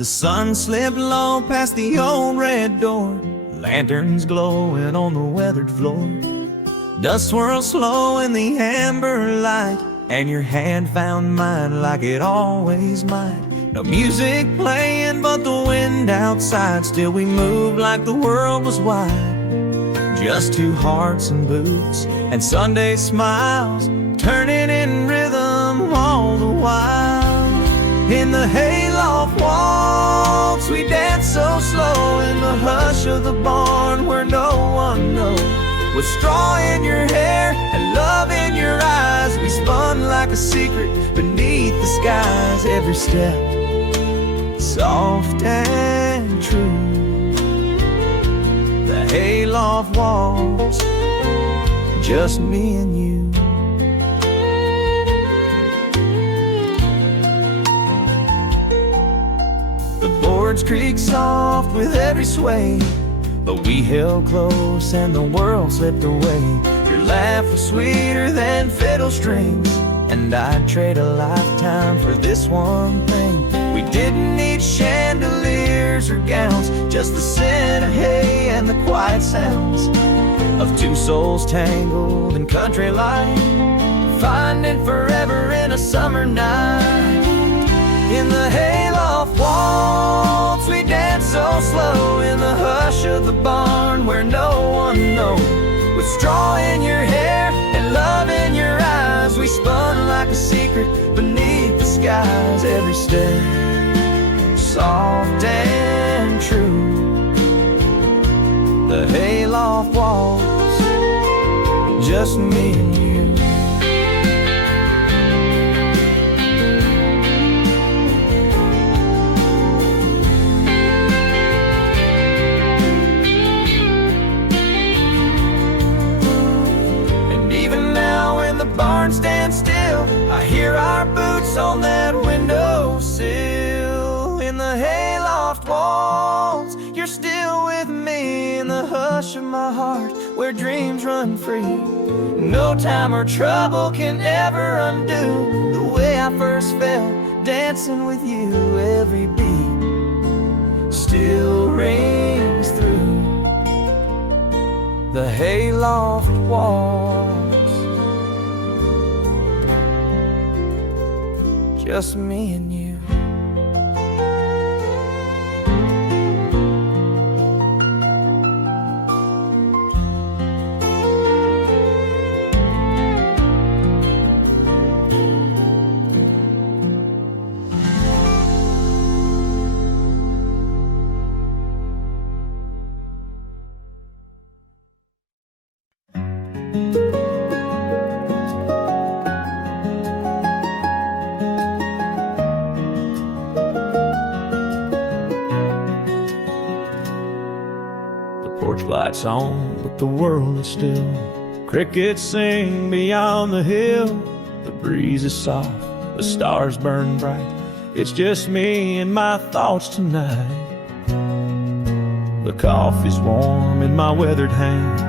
The sun slipped low past the old red door, lanterns glowing on the weathered floor. Dust swirled slow in the amber light, and your hand found mine like it always might. No music playing but the wind outside, still we moved like the world was wide. Just two hearts and boots and Sunday smiles, turning in rhythm all the while. In the Hayloft Waltz we danced so slow, in the hush of the barn where no one knows. With straw in your hair and love in your eyes, we spun like a secret beneath the skies. Every step soft and true, the Hayloft Waltz, just me and you. The boards creak soft with every sway, but we held close and the world slipped away. Your laugh was sweeter than fiddle strings, and I'd trade a lifetime for this one thing. We didn't need chandeliers or gowns, just the scent of hay and the quiet sounds of two souls tangled in country life, finding forever in a summer night. In the Hayloft Waltz we danced so slow, in the hush of the barn where no one knows. With straw in your hair and love in your eyes, we spun like a secret beneath the skies. Every step soft and true, the Hayloft Waltz, just me and you. Barn stand still, I hear our boots on that windowsill. In the Hayloft Waltz, you're still with me, in the hush of my heart where dreams run free. No time or trouble can ever undo the way I first felt dancing with you. Every beat still rings through, the Hayloft Waltz, just me and you. Porch lights on, but the world is still. Crickets sing beyond the hill. The breeze is soft, the stars burn bright. It's just me and my thoughts tonight. The coffee's warm in my weathered hand.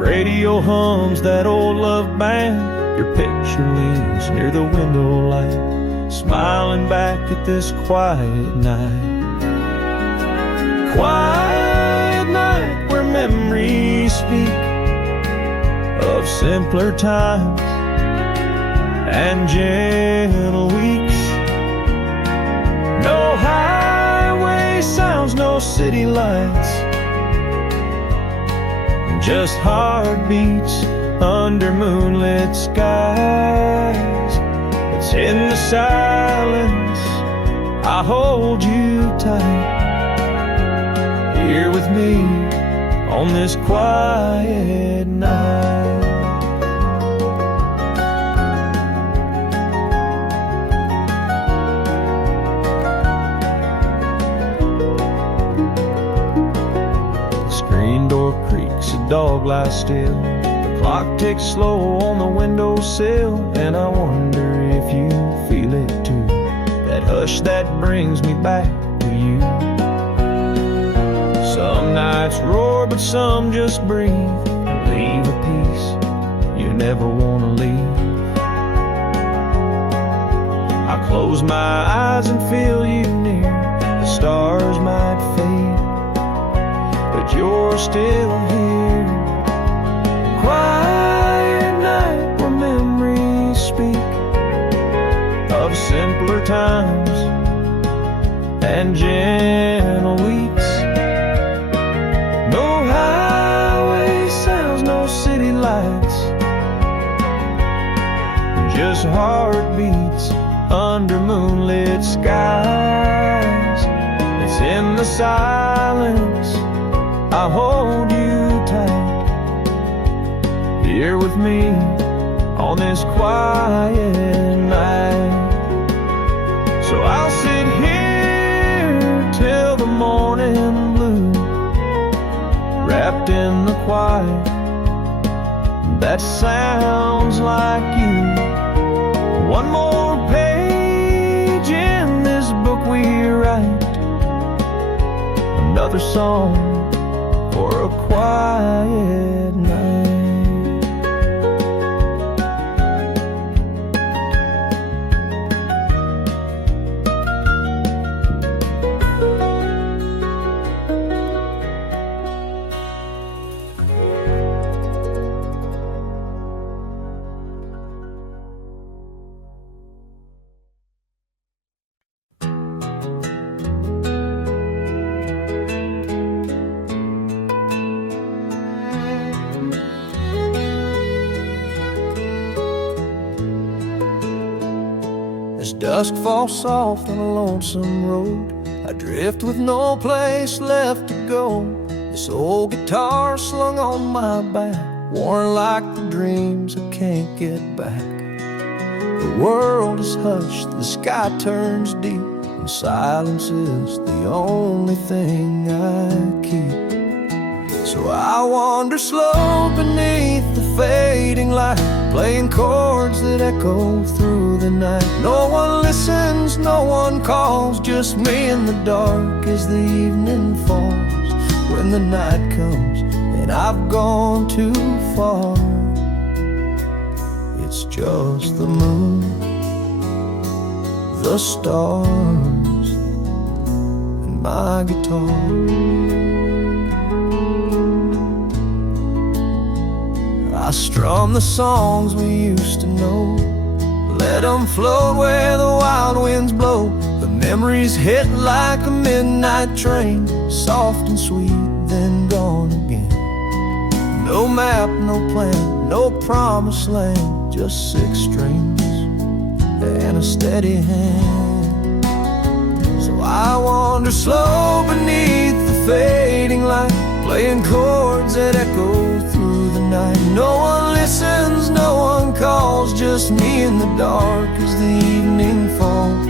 Radio hums that old love band. Your picture leans near the window light, smiling back at this quiet night. Quiet night where memories speak of simpler times and gentle weeks. No highway sounds, no city lights, just heartbeats under moonlit skies. It's in the silence I hold you tight, here with me on this quiet night. The screen door creaks, a dog lies still. The clock ticks slow on the windowsill, and I wonder if you feel it too. That hush that brings me back to you. Some nights roar, but some just breathe and leave a piece you never want to leave. I close my eyes and feel you near, the stars might fade, but you're still here. Quiet night where memories speak of simpler times and gentle weeks. No highway sounds, no city lights, just heartbeats under moonlit skies. It's in the silence I hold you tight, here with me on this quiet night. So I'll sit here till the morning blue, wrapped in the quiet that sounds like you. One more page in this book we write, another song for a quiet night. As dusk falls soft on a lonesome road, I drift with no place left to go. This old guitar slung on my back, worn like the dreams I can't get back. The world is hushed, the sky turns deep, and silence is the only thing I keep. So I wander slow beneath the fading light, playing chords that echo through the night. No one listens, no one calls, just me in the dark as the evening falls. When the night comes and I've gone too far, it's just the moon, the stars, and my guitar. I strum the songs we used to know, let them float where the wild winds blow. The memories hit like a midnight train, soft and sweet, then gone again. No map, no plan, no promised land, just six strings and a steady hand. So I wander slow beneath the fading light, playing chords that echo through the night. No one listens, no one calls, just me in the dark as the evening falls.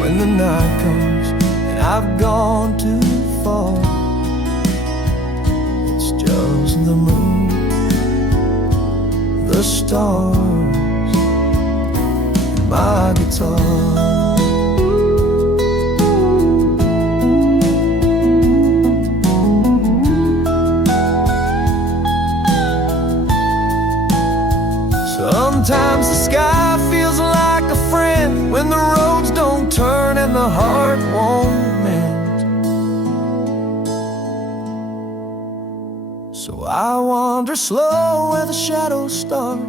When the night comes and I've gone too far, it's just the moon, the stars, and my guitar. Sometimes the sky feels like a friend when the roads don't turn and the heart won't mend. So I wander slow where the shadows start,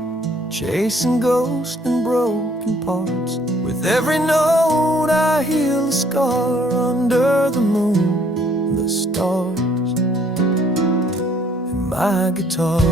chasing ghosts and broken parts. With every note I heal a scar under the moon, the stars, and my guitar.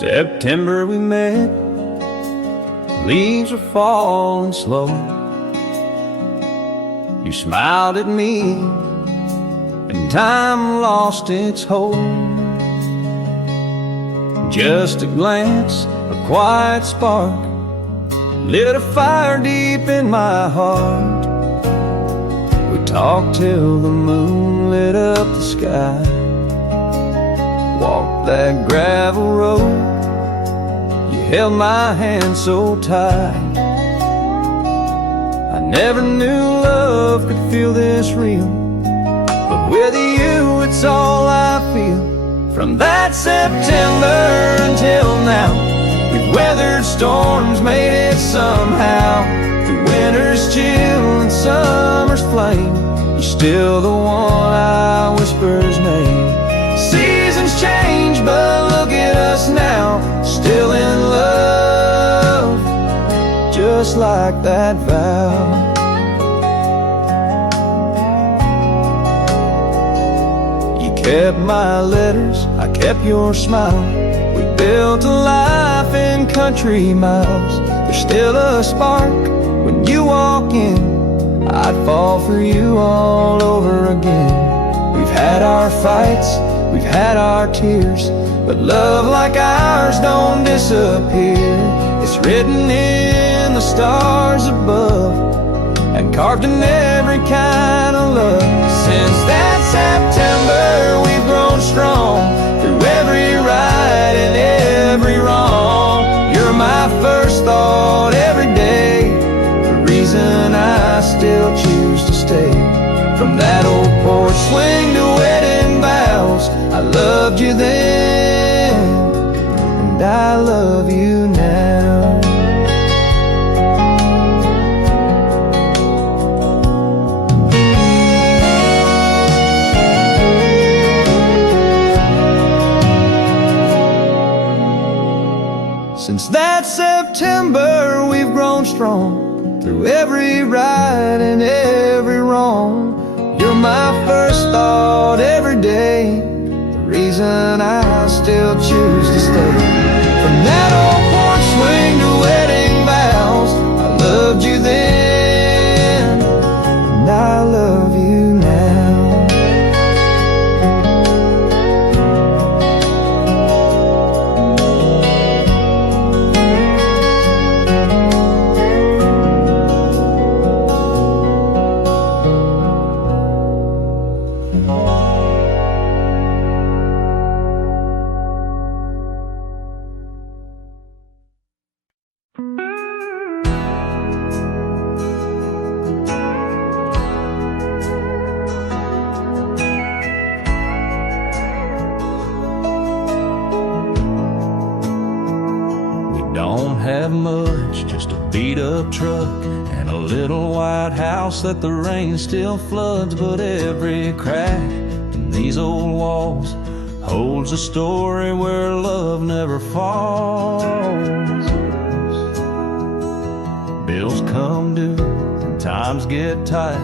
September we met, leaves were falling slow. You smiled at me, and time lost its hold. Just a glance, a quiet spark, lit a fire deep in my heart. We talked till the moon lit up the sky. Walked that gravel road, you held my hand so tight. I never knew love could feel this real, but with you it's all I feel. From that September until now, we've weathered storms, made it somehow. Through winter's chill and summer's flame, you're still the one I whisper's name. Seasons change, but look at us now, still in love, just like that vow. Kept my letters, I kept your smile. We built a life in country miles. There's still a spark when you walk in. I'd fall for you all over again. We've had our fights, we've had our tears, but love like ours don't disappear. It's written in the stars above and carved in every kind of love. Since that September, we've grown strong through every right and every wrong. You're my first thought every day, the reason I still choose to stay. From that old porch swing to wedding vows, I loved you then, and I love you now. Since that September, we've grown strong through every right and every wrong. You're my first thought every day, the reason I still choose to stay. From that old porch swing to wedding vows, I loved you then, and I love you now. Have much, just a beat-up truck and a little white house that the rain still floods. But every crack in these old walls holds a story where love never falls. Bills come due and times get tight,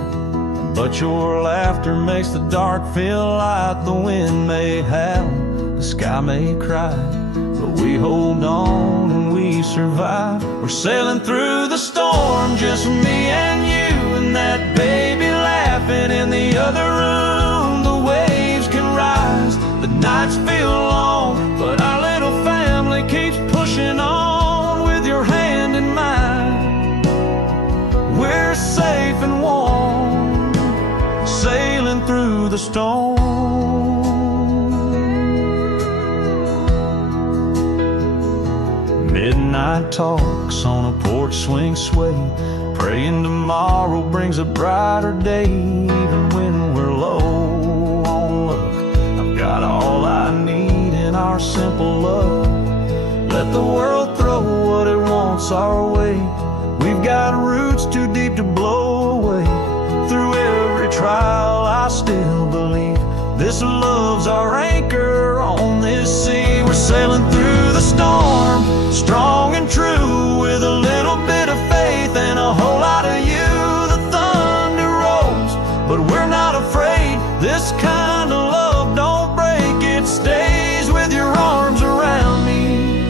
but your laughter makes the dark feel light. The wind may howl, the sky may cry, but we hold on and we survive. We're sailing through the storm, just me and you, and that baby laughing in the other room. The waves can rise, the nights feel long, but our little family keeps pushing on. With your hand in mine, we're safe and warm, sailing through the storm. Midnight talks on a porch swing sway, praying tomorrow brings a brighter day. Even when we're low on luck, I've got all I need in our simple love. Let the world throw what it wants our way. We've got roots too deep to blow away. Through every trial I still believe this love's our anchor on this sea. We're sailing through the storm, strong and true, with a little bit of faith and a whole lot of you. The thunder rolls, but we're not afraid. This kind of love don't break, it stays. With your arms around me,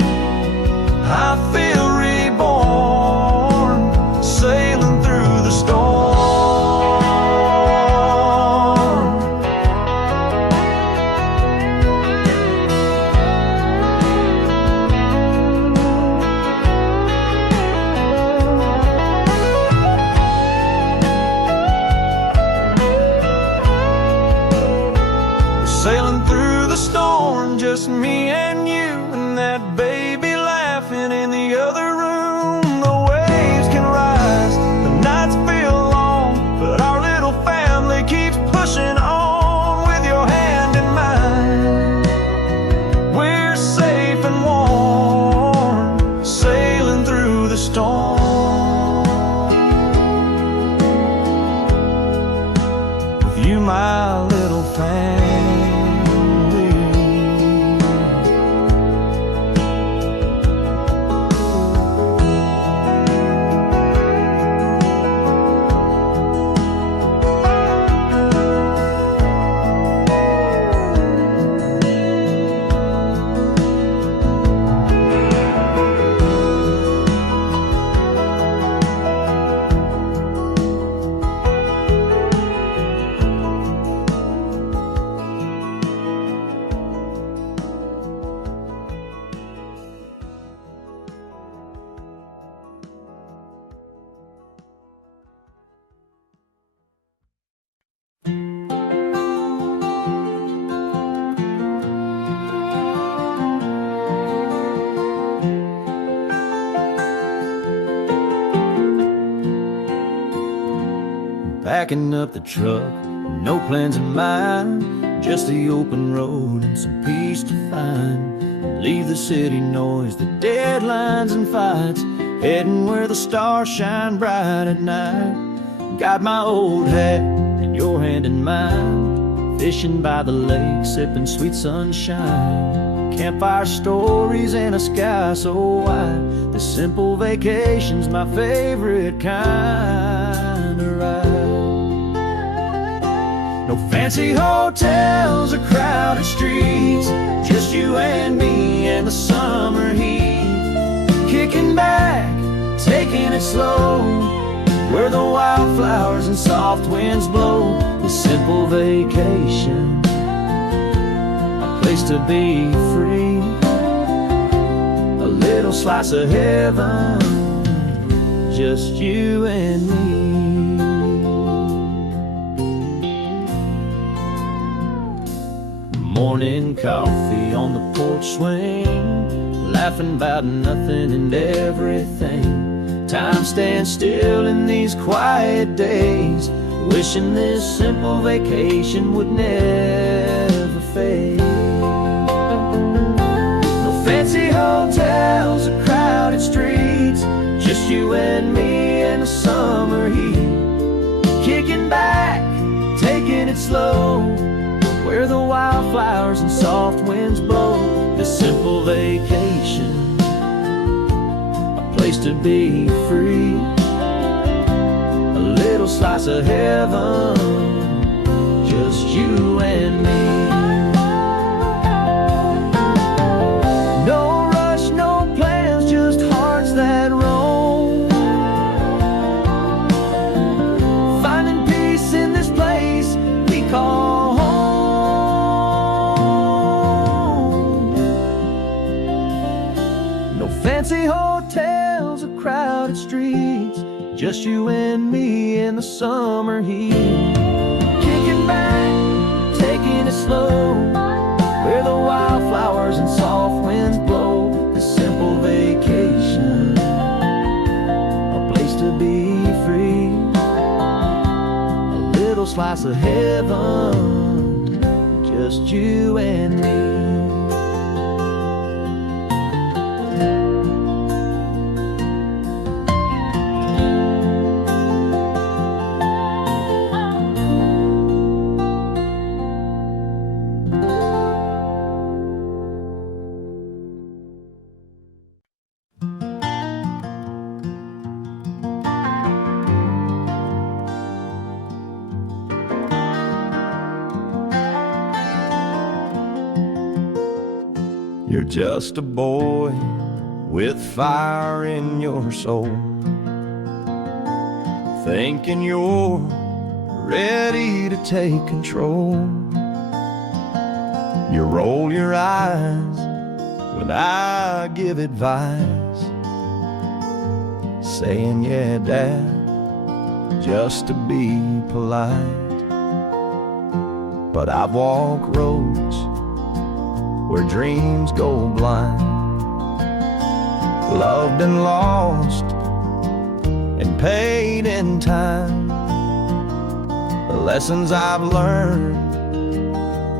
I feel reborn, sailing through the storm. my little family. Backing up the truck, no plans in mind, just the open road and some peace to find. Leave the city noise, the deadlines and fights, heading where the stars shine bright at night. Got my old hat and your hand in mine, fishing by the lake, sipping sweet sunshine. Campfire stories and a sky so wide, this simple vacation's my favorite kind of ride. No fancy hotels or crowded streets, just you and me and the summer heat. Kicking back, taking it slow, where the wildflowers and soft winds blow. This simple vacation, a place to be free, a little slice of heaven, just you and me. Morning coffee on the porch swing, laughing about nothing and everything. Time stands still in these quiet days, wishing this simple vacation would never fade. No fancy hotels or crowded streets, just you and me and the summer heat. Kicking back, taking it slow, where the wildflowers and soft winds blow. This simple vacation, a place to be free, a little slice of heaven, just you and me. No rush, no plans, just hearts that roam, finding peace in this place we call home. Fancy hotels or crowded streets, just you and me in the summer heat. Kicking back, taking it slow, where the wildflowers and soft winds blow. This simple vacation, a place to be free, a little slice of heaven, just you and me. You're just a boy with fire in your soul, thinking you're ready to take control. You roll your eyes when I give advice, saying, yeah, Dad, just to be polite. But I've walked roads where dreams go blind, loved and lost and paid in time. The lessons I've learned,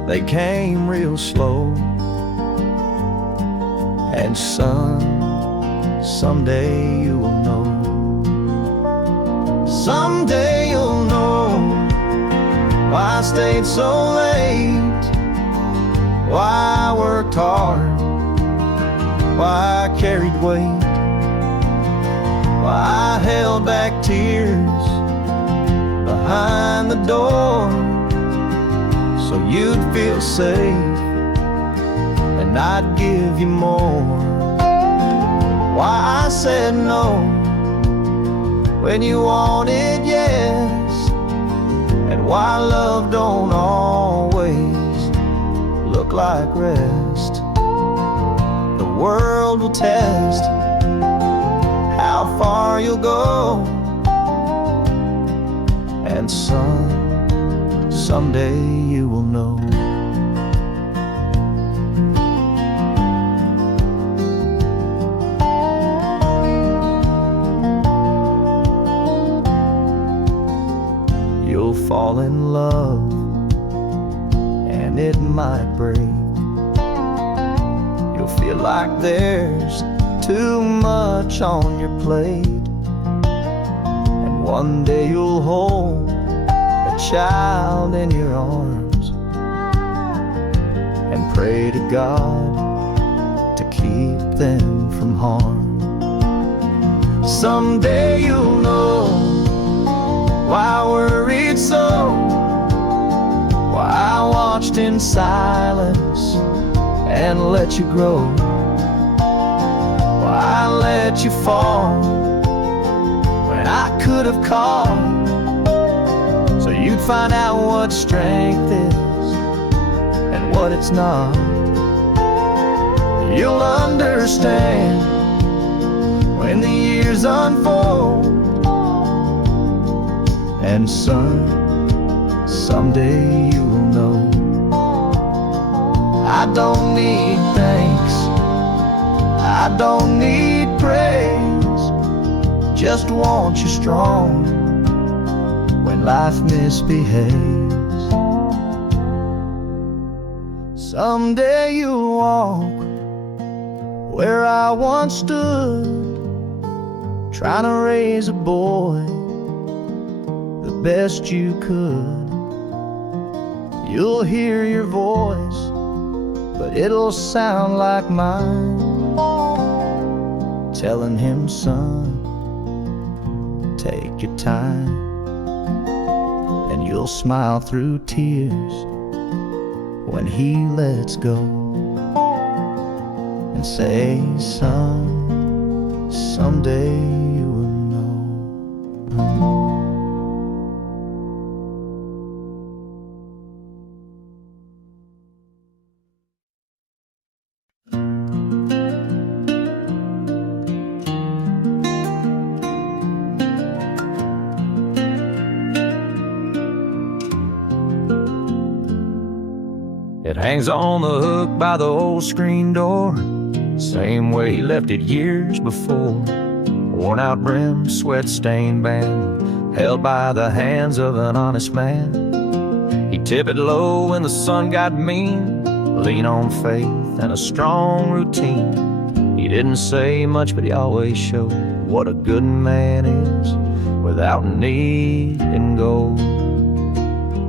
they came real slow. And son, someday you will know. Someday you'll know Why I stayed so late, why I worked hard, why I carried weight, why I held back tears behind the door so you'd feel safe and I'd give you more. Why I said no when you wanted yes, and why love don't always look like rest. The world will test how far you'll go, and someday you will know. You'll fall in love and it might break. You'll feel like there's too much on your plate, and one day you'll hold a child in your arms and pray to God to keep them from harm. Someday you'll know why I worried so, why I watched in silence and let you grow, why I let you fall when I could have called, so you'd find out what strength is and what it's not. You'll understand when the years unfold, and someday you will know. I don't need thanks, I don't need praise, just want you strong when life misbehaves. Someday you'll walk where I once stood, trying to raise a boy the best you could. You'll hear your voice, but it'll sound like mine, telling him, son, take your time. And you'll smile through tears when he lets go, and say, son, someday you will know. It hangs on the hook by the old screen door, same way he left it years before. Worn out brim, sweat-stained band, held by the hands of an honest man. He'd tip it low when the sun got mean, lean on faith and a strong routine. He didn't say much, but he always showed what a good man is without needing gold.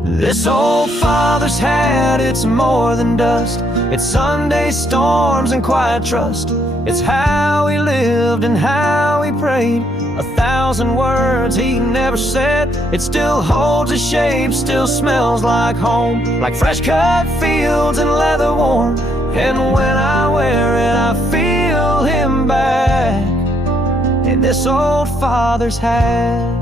This old father's hat, it's more than dust. It's Sunday storms and quiet trust. It's how he lived and how he prayed. 1,000 words he never said. It still holds a shape, still smells like home, like fresh cut fields and leather worn. And when I wear it, I feel him back in this old father's hat.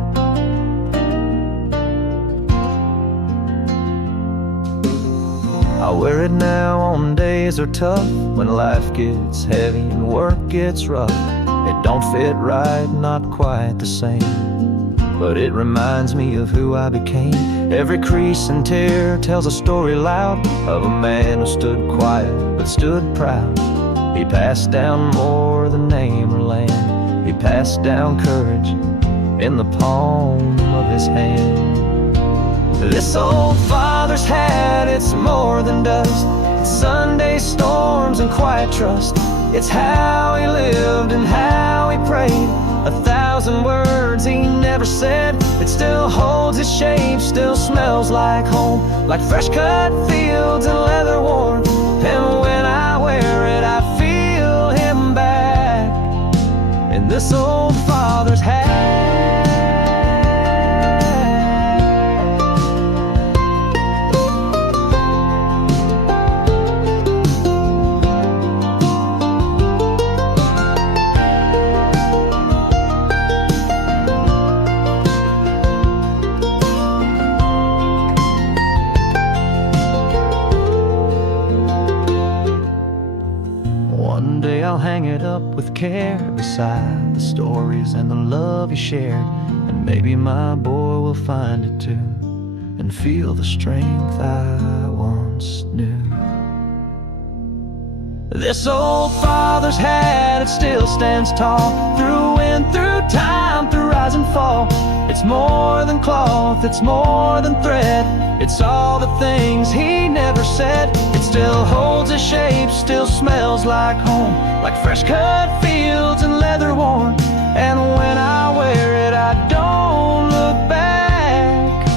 I wear it now on days are tough, when life gets heavy and work gets rough. It don't fit right, not quite the same, but it reminds me of who I became. Every crease and tear tells a story loud of a man who stood quiet but stood proud. He passed down more than name or land. He passed down courage in the palm of his hand. This old father's hat, it's more than dust. It's Sunday storms and quiet trust. It's how he lived and how he prayed. 1,000 words he never said. It still holds its shape, still smells like home, like fresh cut fields and leather worn. And when I wear it, I feel him back in this old father's hat. One day I'll hang it up with care beside the stories and the love he shared, and maybe my boy will find it too and feel the strength I once knew. This old father's hat, it still stands tall through wind, through time, through rise and fall. It's more than cloth, it's more than thread. It's all the things he never said. It still holds a shape, still smells like home, like fresh cut fields and leather worn. And when I wear it, I don't look back.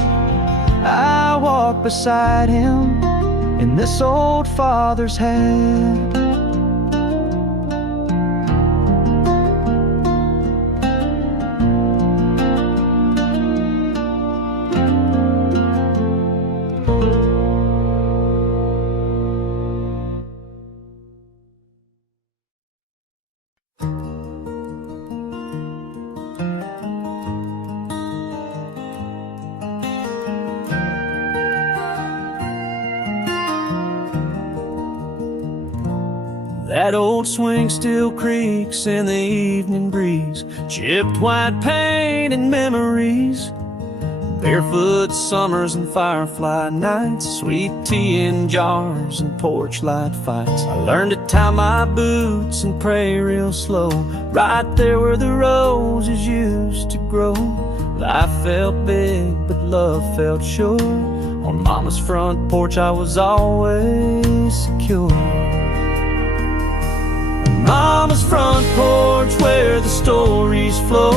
I walk beside him in this old father's hat. That old swing still creaks in the evening breeze, chipped white paint and memories, barefoot summers and firefly nights, sweet tea in jars and porch light fights. I learned to tie my boots and pray real slow, right there where the roses used to grow. Life felt big, but love felt sure. On Mama's front porch I was always secure. Mama's front porch where the stories flow,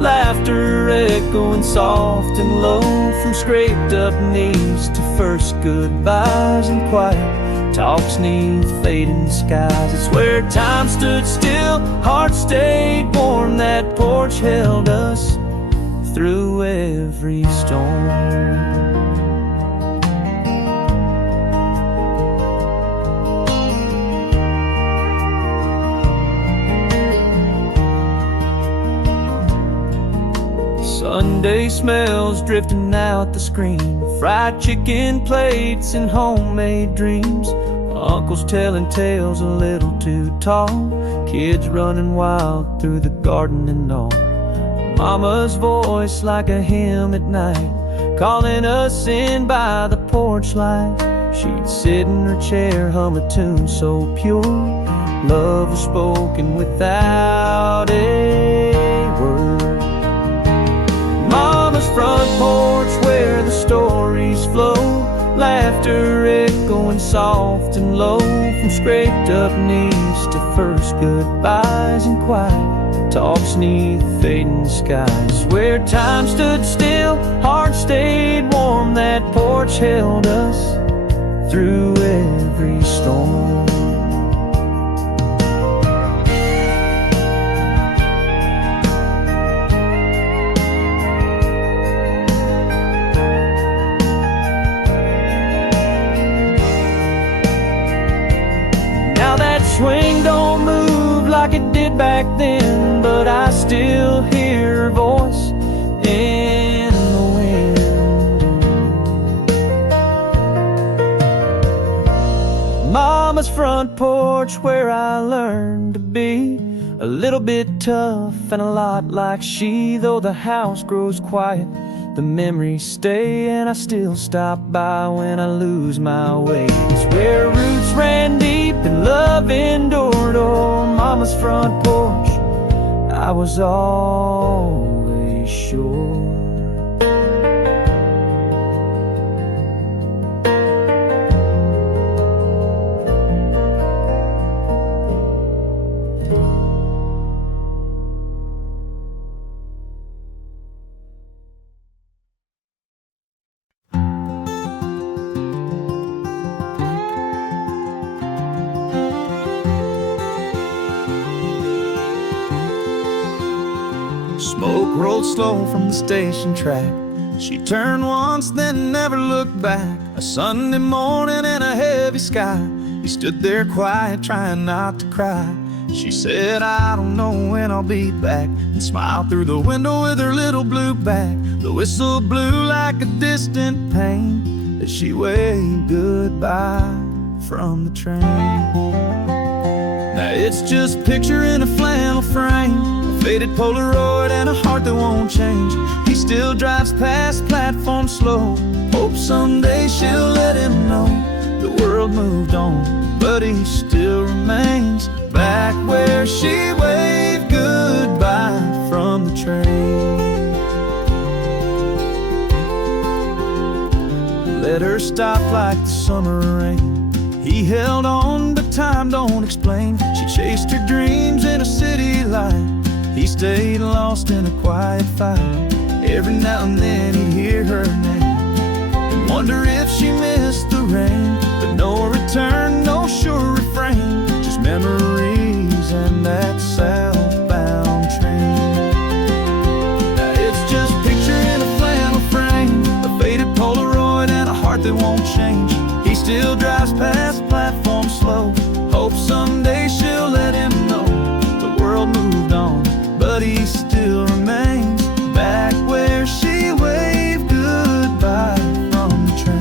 laughter echoing soft and low, from scraped up knees to first goodbyes and quiet talks neath fading skies. It's where time stood still, hearts stayed warm, that porch held us through every storm. Sunday smells drifting out the screen, fried chicken plates and homemade dreams, uncles telling tales a little too tall, kids running wild through the garden and all. Mama's voice like a hymn at night, calling us in by the porch light. She'd sit in her chair, hum a tune so pure, love was spoken without a word. Mama's front porch where the stories flow, laughter echoing soft and low, from scraped up knees to first goodbyes and quiet talks neath fading skies. Where time stood still, hearts stayed warm, that porch held us through every storm. Swing don't move like it did back then, but I still hear her voice in the wind. Mama's front porch where I learned to be a little bit tough and a lot like she. Though the house grows quiet, the memories stay, and I still stop by when I lose my way. It's where roots ran deep and love endured. Oh, Mama's front porch, I was always sure. Smoke rolled slow from the station track. She turned once, then never looked back. A Sunday morning in a heavy sky, he stood there quiet, trying not to cry. She said, I don't know when I'll be back, and smiled through the window with her little blue bag. The whistle blew like a distant pain as she waved goodbye from the train. Now it's just a picture in a flannel frame, a faded Polaroid and a heart that won't change. He still drives past platform slow, hopes someday she'll let him know the world moved on, but he still remains back where she waved goodbye from the train. Let her stop like the summer rain. He held on, but time don't explain. She chased her dreams in a city light. He stayed lost in a quiet fight. Every now and then he'd hear her name and wonder if she missed the rain. But no return, no sure refrain, just memories and that southbound train. Now it's just a picture in a flannel frame, a faded Polaroid and a heart that won't change. He still drives past platform slow, hopes someday she'll let him know the world moved on, but he still remains back where she waved goodbye from the train.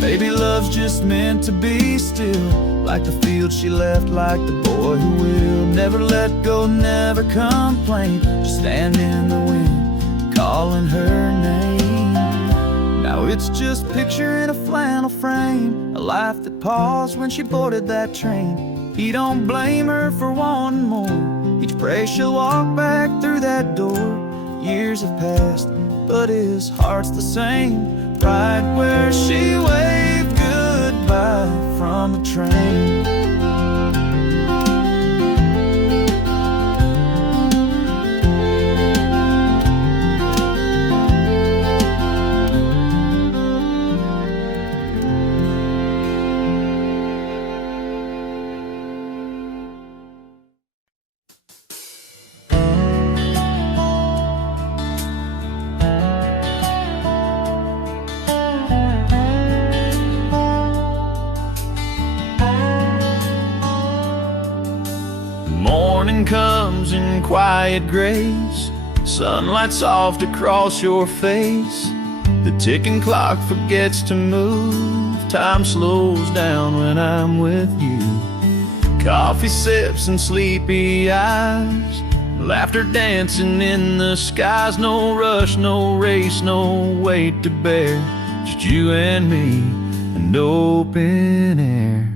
Maybe love's just meant to be still, like the field she left, like the boy who will never let go, never complain, just stand in the wind, calling her name. Now it's just a picture in a flannel frame, a life that paused when she boarded that train. He don't blame her for wanting more, each pray she'll walk back through that door. Years have passed, but his heart's the same, right where she waved goodbye from the train. Morning comes in quiet grace, sunlight soft across your face. The ticking clock forgets to move, time slows down when I'm with you. Coffee sips and sleepy eyes, laughter dancing in the skies. No rush, no race, no weight to bear, just you and me and open air.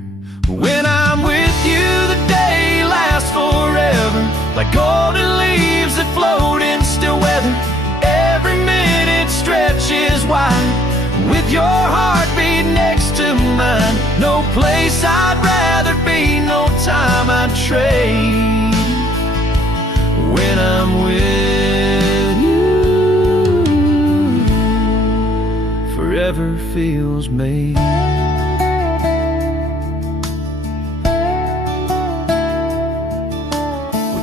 When I'm with you, the day lasts forever, like golden leaves that float in still weather. Every minute stretches wide, with your heartbeat next to mine. No place I'd rather be, no time I'd trade. When I'm with you, forever feels made.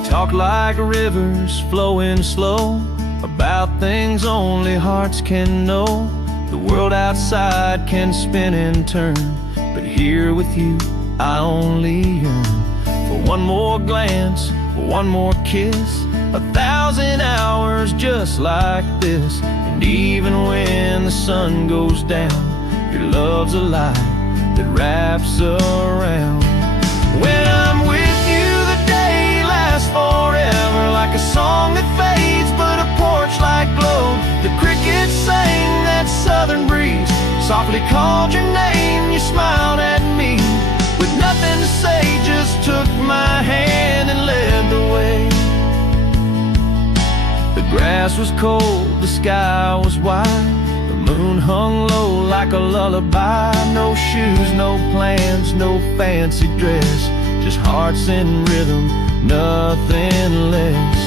Talk like rivers flowing slow, about things only hearts can know. The world outside can spin and turn, but here with you I only yearn for one more glance, for one more kiss. 1,000 hours just like this, and even when the sun goes down, your love's a light that wraps around. When I'm with forever, like a song that fades, but a porch light glowed. The crickets sang that southern breeze, softly called your name, you smiled at me. With nothing to say, just took my hand and led the way. The grass was cold, the sky was wide, the moon hung low like a lullaby. No shoes, no plans, no fancy dress, just hearts in rhythm, nothing less.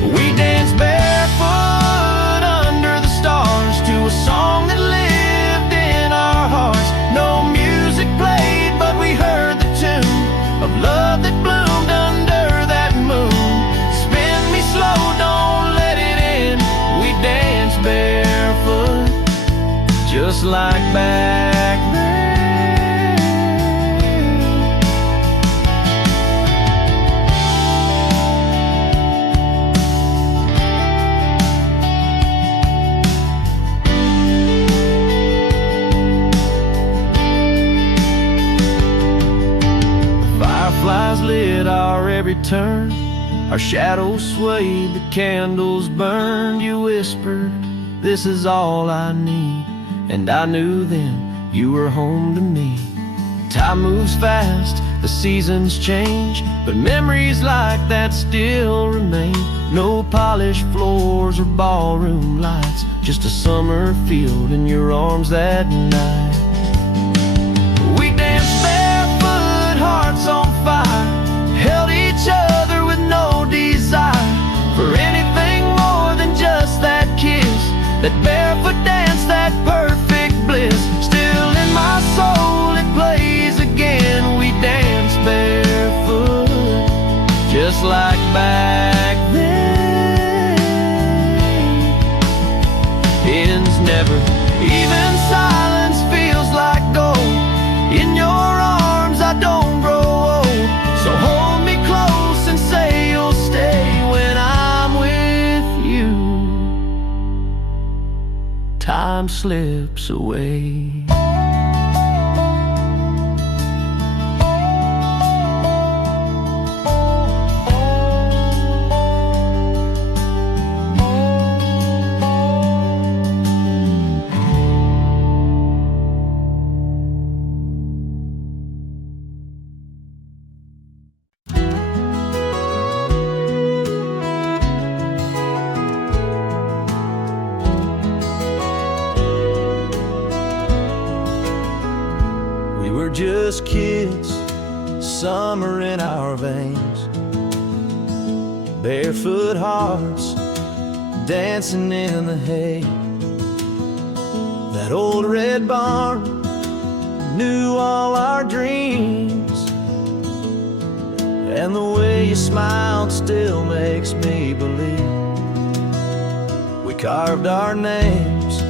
We danced barefoot under the stars to a song that lived in our hearts. No music played, but we heard the tune of love that bloomed under that moon. Spin me slow, don't let it end. We danced barefoot, just like back then. Fireflies lit our every turn, our shadows swayed, the candles burned. You whispered, this is all I need, and I knew then you were home to me. Time moves fast, the seasons change, but memories like that still remain. No polished floors or ballroom lights, just a summer field in your arms that night. We danced barefoot, hearts on fire, held each other with no desire for anything more than just that kiss, that barefoot dance, that perfect bliss. Still in my soul it plays again. We dance barefoot, just like back then. Ends never, even silence feels like gold. In your arms I don't grow old, so hold me close and say you'll stay when I'm with you. Time slips away. Just kids, summer in our veins, barefoot hearts dancing in the hay. That old red barn knew all our dreams, and the way you smiled still makes me believe. We carved our names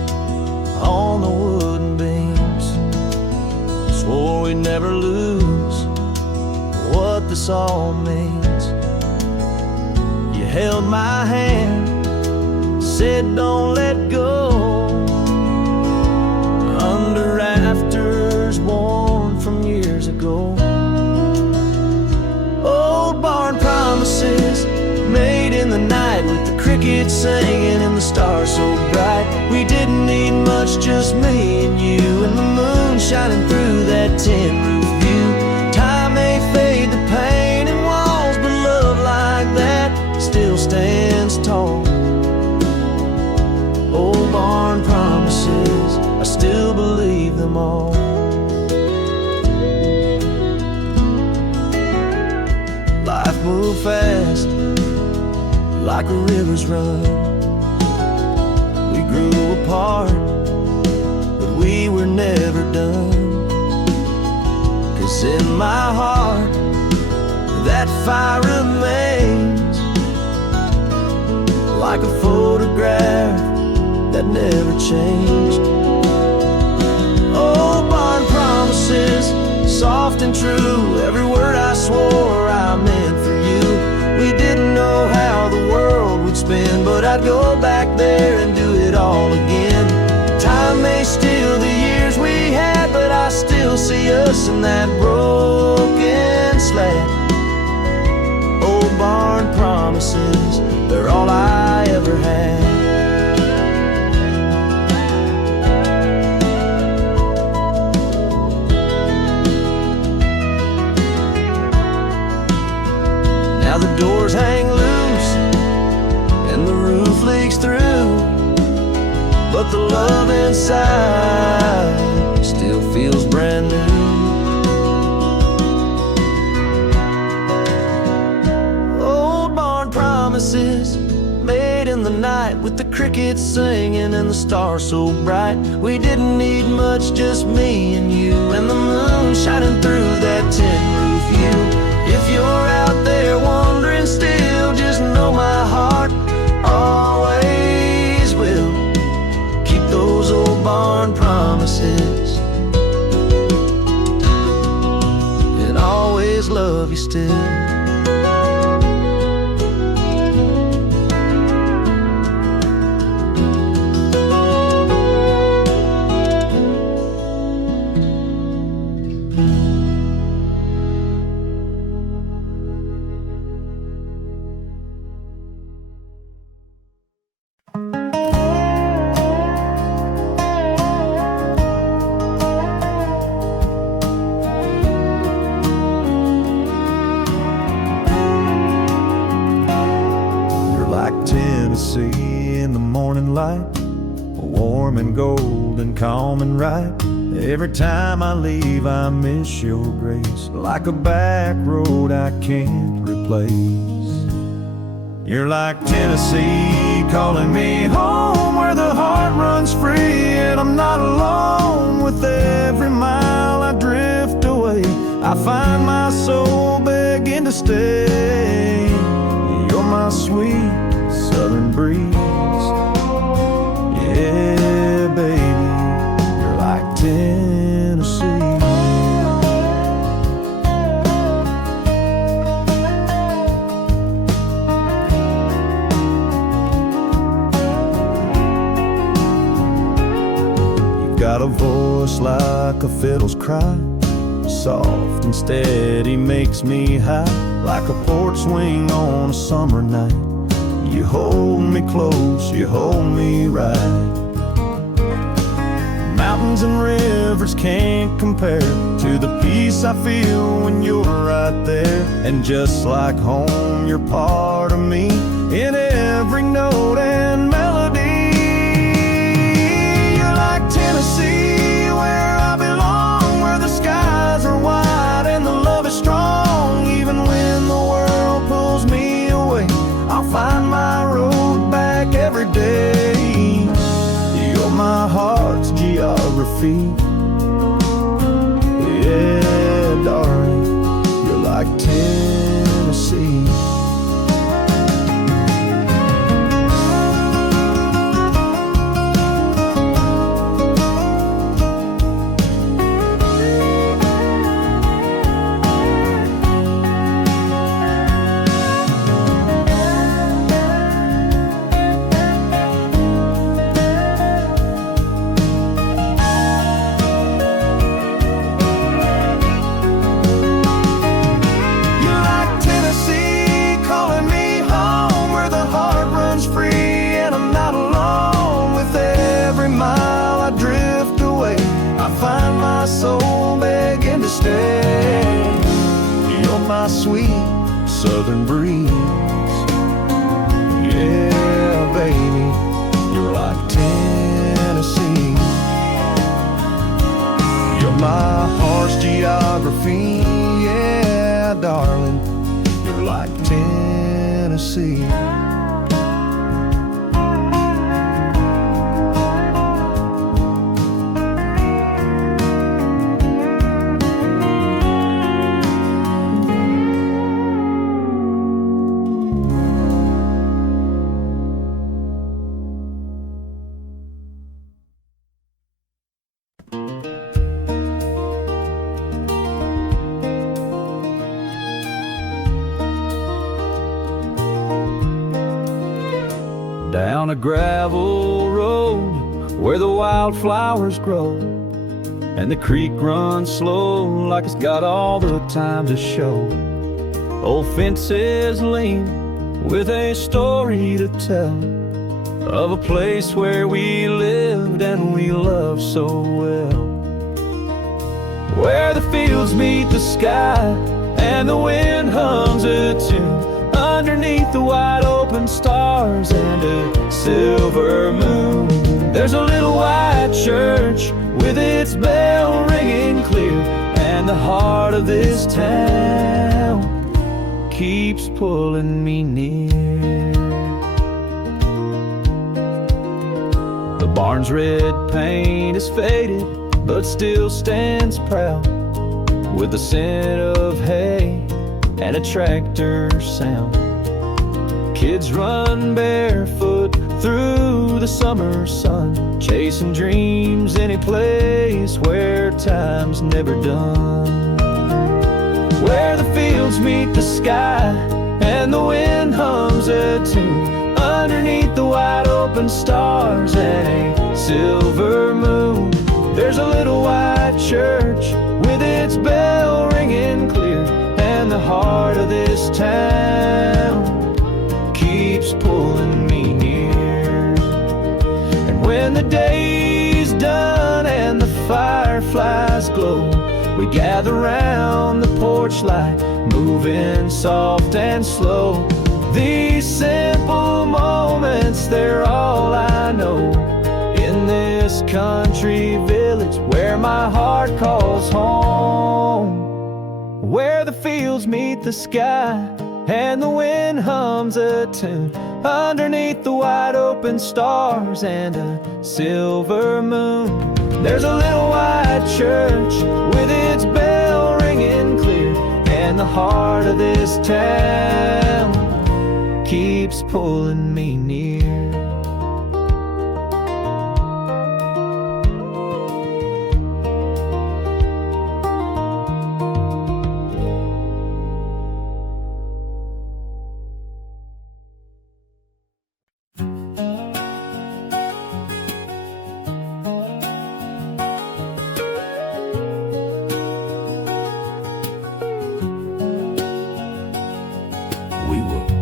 on the wooden beams, swore we'd never lose what this all means. You held my hand, said don't let go, under rafters worn from years ago. Old barn promises made in the night, with the crickets singing and the stars so bright. We didn't need much, just me and you, and the moon shining through that tin roof view. Time may fade the paint and walls, but love like that still stands tall. Old barn promises, I still believe them all. Life moved fast, like a river's run. We grew apart, but we were never done. 'Cause in my heart, that fire remains, like a photograph that never changed. Old barn promises, soft and true, every word I swore I meant for you. We didn't know how the world would spin, but I'd go back there and do it all again. Time may steal the years we had, but I still see us in that broken slab. Old barn promises, they're all I ever had. Now the doors hang loose and the roof leaks through, but the love in inside still feels brand new. Old barn promises made in the night, with the crickets singing and the stars so bright. We didn't need much, just me and you, and the moon shining through that tin roof view. If you're out there wondering still, just know my heart always will keep those old barn promises and always love you still. In the morning light, warm and golden, calm and right. Every time I leave I miss your grace, like a back road I can't replace. You're like Tennessee calling me home, where the heart runs free and I'm not alone. With every mile I drift away, I find my soul begging to stay. You're my sweet southern breeze. Yeah, baby, you're like Tennessee. You've got a voice like a fiddle's cry, soft and steady, makes me high, like a porch swing on a summer night. You hold me close, you hold me right. Mountains and rivers can't compare to the peace I feel when you're right there. And just like home, you're part of me in every note and melody. You're like Tennessee, where I belong, where the skies are wide and the love is strong. Even when the world pulls me away, I'll find my road back every day. You're my heart's geography. Yeah, darling, you're like Tennessee. Soul begging to stay. You're my sweet southern breeze. Yeah, baby, you're like Tennessee. You're my heart's geography. Yeah, darling, you're like Tennessee. Down a gravel road where the wildflowers grow, and the creek runs slow like it's got all the time to show. Old fences lean with a story to tell of a place where we lived and we loved so well, where the fields meet the sky and the wind hums a tune underneath the wide open stars and a silver moon. There's a little white church church with its bell ringing clear, and the heart of this town keeps pulling me near. The barn's red paint is faded, but still stands proud, with the scent of hay and a tractor sound. Kids run barefoot through the summer sun, chasing dreams any place where time's never done. Where the fields meet the sky and the wind hums a tune, underneath the wide open stars and a silver moon, there's a little white church with its bell ringing clear, and the heart of this town keeps pulling me near. And when the day's done and the fireflies glow, we gather round the porch light, moving soft and slow. These simple moments, they're all I know, in this country village where my heart calls home. Where the fields meet the sky and the wind hums a tune, underneath the wide open stars and a silver moon, there's a little white church with its bell ringing clear, and the heart of this town keeps pulling me near.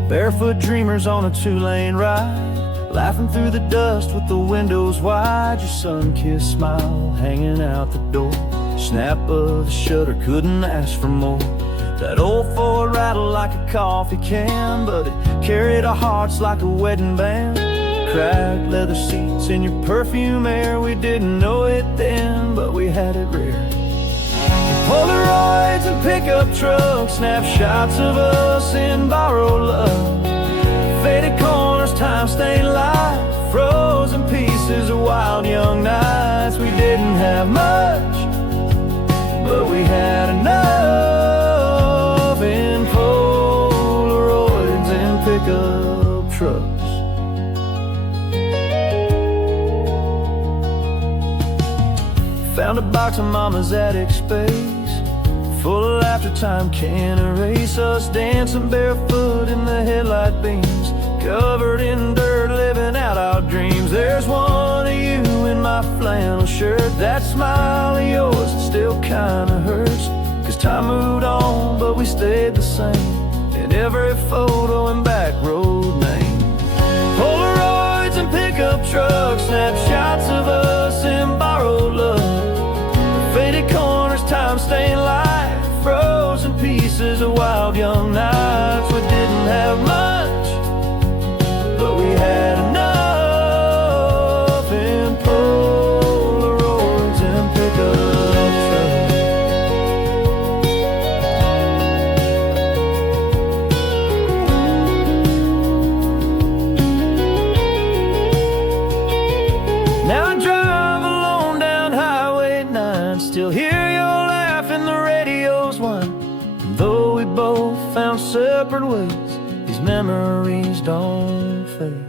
Barefoot dreamers on a two-lane ride, laughing through the dust with the windows wide. Your sun-kissed smile hanging out the door, snap of the shutter, couldn't ask for more. That old Ford rattled like a coffee can, but it carried our hearts like a wedding band. Cracked leather seats in your perfume air, we didn't know it then, but we had it rare. Polaroids and pickup trucks, snapshots of us in borrowed love. Faded corners, time-stained life, frozen pieces of wild young nights. We didn't have much, but we had enough in Polaroids and pickup trucks. Found a box of Mama's attic space, full of laughter time can't erase us, dancing barefoot in the headlight beams, covered in dirt, living out our dreams. There's one of you in my flannel shirt, that smile of yours that still kinda hurts, 'cause time moved on but we stayed the same, in every photo and back road name. Polaroids and pickup trucks, snapshots of us in borrowed love. Faded corners, time-stained life, frozen pieces of wild young nights. We didn't have much, but we had enough in Polaroids and pickup trucks. Now I drive alone down Highway 9, still hear your laugh in the radio's whine. And though we both found separate ways, these memories don't fade.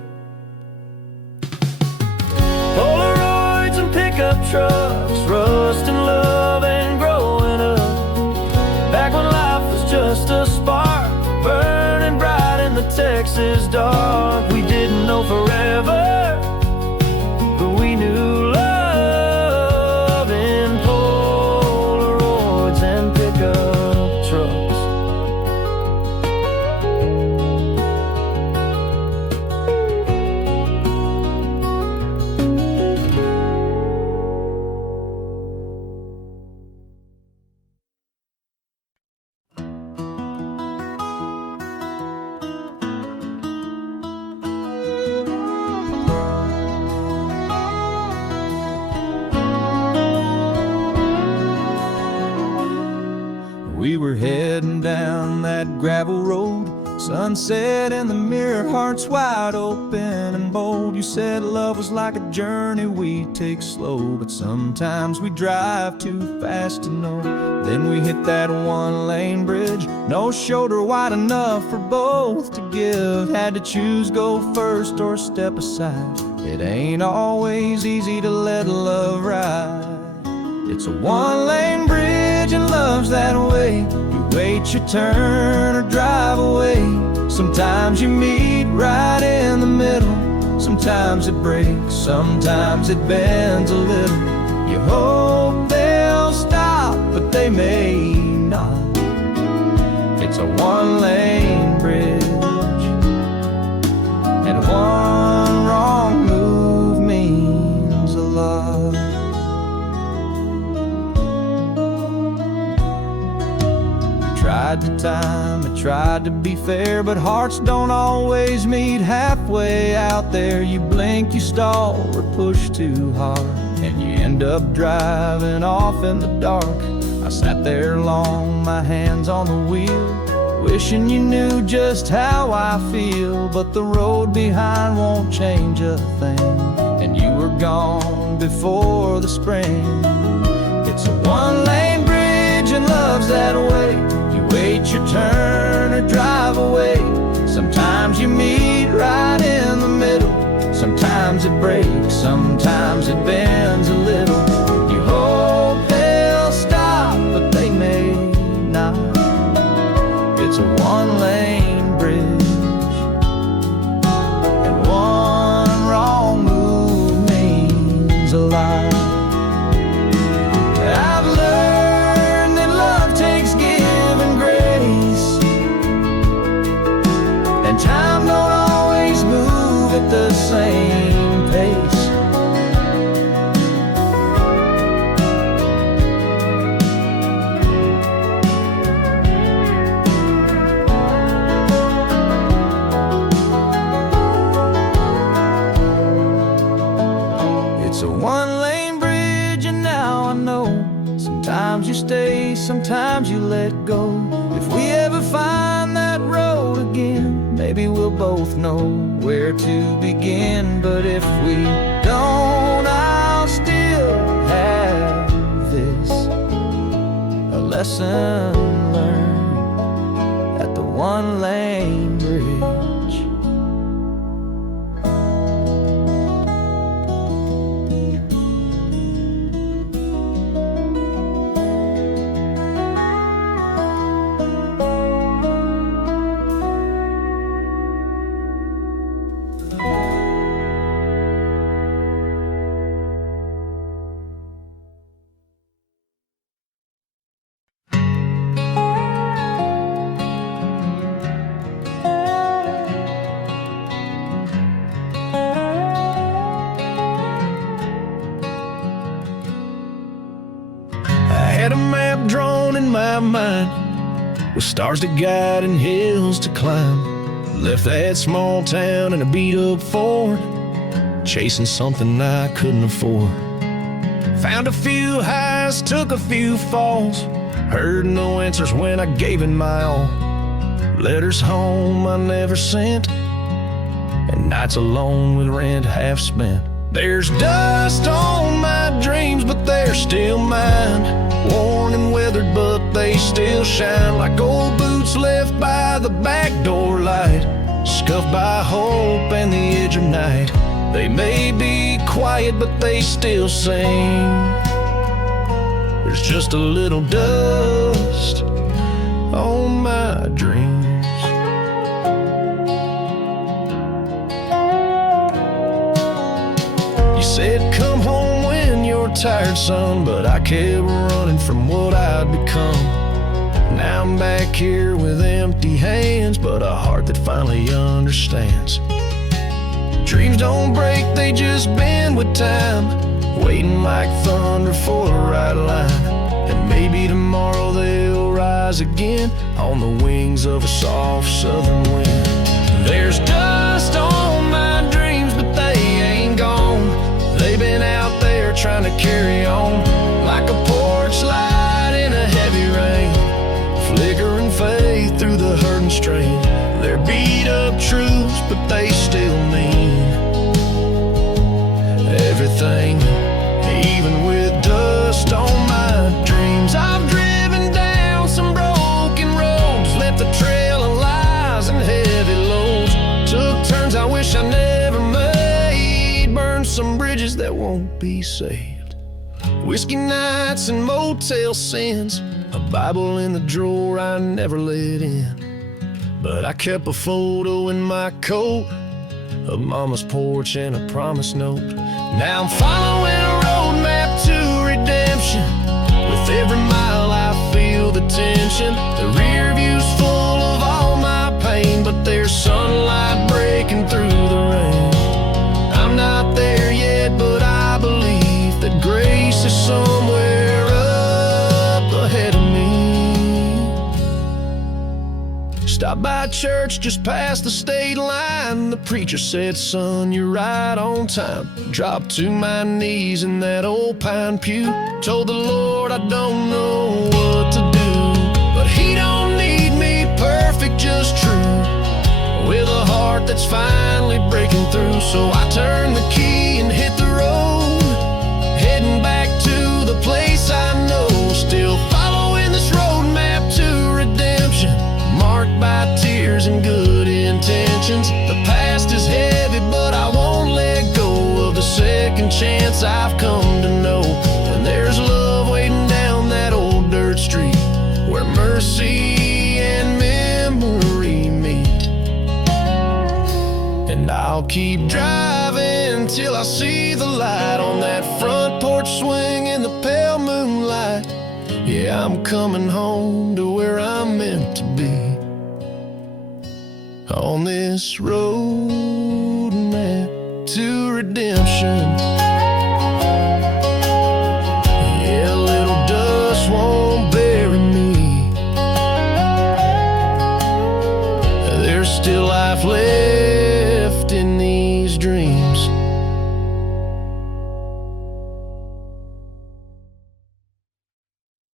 Polaroids and pickup trucks, rust and love and growing up. Back when life was just a spark, burning bright in the Texas dark. We didn't know forever, but we knew love in Polaroids and pickup trucks. that gravel road. Sunset in the mirror, hearts wide open and bold. You said love was like a journey we take slow, but sometimes we drive too fast to know. Then we hit that one-lane bridge, no shoulder wide enough for both to give. Had to choose, go first or step aside. It ain't always easy to let love ride. It's a one-lane bridge and love's that way. You wait your turn or drive away. Sometimes you meet right in the middle. Sometimes it breaks, sometimes it bends a little. You hope they'll stop, but they may not. It's a one-lane bridge, and one wrong move means a lot. Tried to time it, tried to be fair, but hearts don't always meet halfway out there. You blink, you stall, or push too hard, and you end up driving off in the dark. I sat there long, my hands on the wheel, wishing you knew just how I feel. But the road behind won't change a thing, and you were gone before the spring. It's a one-lane bridge and love's that way. Wait your turn or drive away. Sometimes you meet right in the middle. Sometimes it breaks, sometimes it bends a little. You hope they'll stop, but they may not. It's a one-lane bridge, and one wrong move means a lot. I've learned that love takes giving grace, and time don't always move at the same pace. It's a one-lane bridge, and now I know. Sometimes you stay, sometimes you let go. If we ever find that road again, maybe we'll both know where to begin. But if we don't, I'll still have this, a lesson learned at the one-lane bridge. Had a map drawn in my mind, with stars to guide and hills to climb. Left that small town in a beat-up Ford, chasing something I couldn't afford. Found a few highs, took a few falls, heard no answers when I gave it my all. Letters home I never sent, and nights alone with rent half spent. There's dust on my dreams, but they're still mine. Worn and weathered, but they still shine like old boots left by the back door light, scuffed by hope and the edge of night. They may be quiet, but they still sing. There's just a little dust on my dreams. You said come home when you're tired, son, but I kept running from what I'd become. Now I'm back here with empty hands, but a heart that finally understands. Dreams don't break, they just bend with time, waiting like thunder for the right line. And maybe tomorrow they'll rise again on the wings of a soft southern wind. There's dust on my dreams, but they ain't gone. They've been out there trying to carry on, like a porch light in a heavy rain, flickering faith through the everything, even with dust on my dreams. I've driven down some broken roads, left a trail of lies and heavy loads. Took turns I wish I never made, burned some bridges that won't be saved. Whiskey nights and motel sins, a Bible in the drawer I never let in. But I kept a photo in my coat of Mama's porch and a promise note. Now I'm following a roadmap to redemption. With every mile I feel the tension. The rear view's full of all my pain, but there's sunlight breaking through the rain. I'm not there yet, but I believe that grace is somewhere up ahead of me. Stopped by church just past the state line. The preacher said, son, you're right on time. Dropped to my knees in that old pine pew. Told the Lord I don't know what to do, but he don't need me perfect, just true, with a heart that's finally breaking through. So I turned the key and hit the road, heading back to the place I know. Still following this roadmap to redemption, marked by tears and good intentions. The past is heavy, but I won't let go of the second chance I've come to know. And there's love waiting down that old dirt street, where mercy and memory meet. And I'll keep driving till I see the light on that front porch swing in the pale moonlight. Yeah, I'm coming home to where I'm meant to be, on this road map to redemption. Yeah, a little dust won't bury me. There's still life left in these dreams.